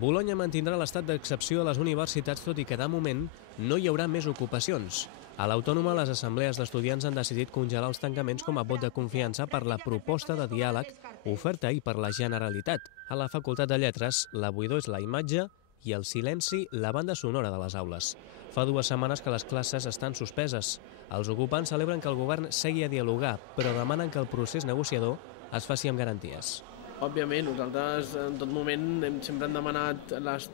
Bolonya mantindrà l'estat d'excepció a les universitats, tot i que de moment no hi haurà més ocupacions. A l'Autònoma, les assemblees d'estudiants han decidit congelar els tancaments com a vot de confiança per la proposta de diàleg oferta ahir per la Generalitat. A la Facultat de Lletres, la buidor és la imatge i el silenci la banda sonora de les aules. Fa 2 setmanes que les classes estan suspeses. Els ocupants celebren que el govern segui a dialogar, però demanen que el procés negociador es faci amb garanties. Òbviament, nosaltres en tot moment sempre hem demanat els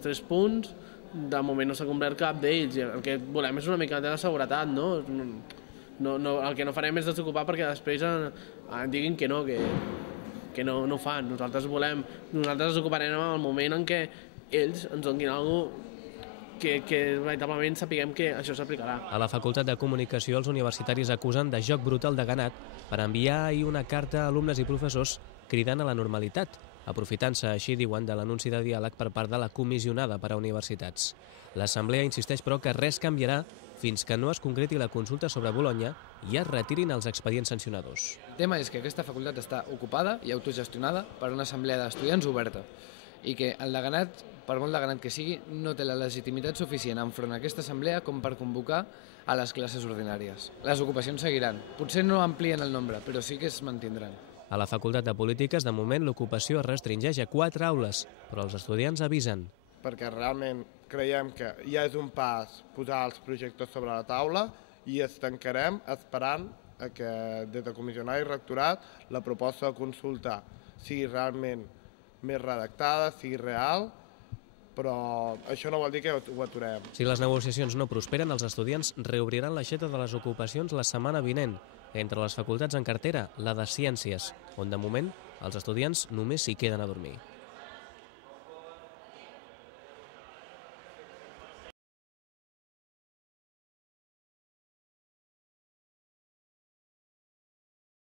3 punts, de moment no s'ha complert cap d'ells, el que volem és una mica de seguretat, no? El que no farem és desocupar perquè després diguin que no ho fan. Nosaltres ens ocuparem en el moment en què ells ens donin alguna cosa que veritablement sapiguem que això s'aplicarà. A la Facultat de Comunicació, els universitaris acusen de joc brutal de ganat per enviar ahir una carta a alumnes i professors cridant a la normalitat, aprofitant-se, així diuen, de l'anunci de diàleg per part de la comissionada per a universitats. L'Assemblea insisteix, però, que res canviarà fins que no es concreti la consulta sobre Bolonya i es retirin els expedients sancionadors. El tema és que aquesta facultat està ocupada i autogestionada per una assemblea d'estudiants oberta i que el deganat, per molt deganat que sigui, no té la legitimitat suficient enfront a aquesta assemblea com per convocar a les classes ordinàries. Les ocupacions seguiran. Potser no amplien el nombre, però sí que es mantindran. A la Facultat de Polítiques, de moment, l'ocupació es restringeix a 4 aules, però els estudiants avisen. Perquè realment creiem que ja és un pas posar els projectes sobre la taula i es tancarem esperant que des de comissionat i rectorat la proposta de consulta sigui realment més redactada, sigui real, però això no vol dir que ho aturem. Si les negociacions no prosperen, els estudiants reobriran l'aixeta de les ocupacions la setmana vinent. Entre les facultats en cartera, la de Ciències, on de moment els estudiants només s'hi queden a dormir.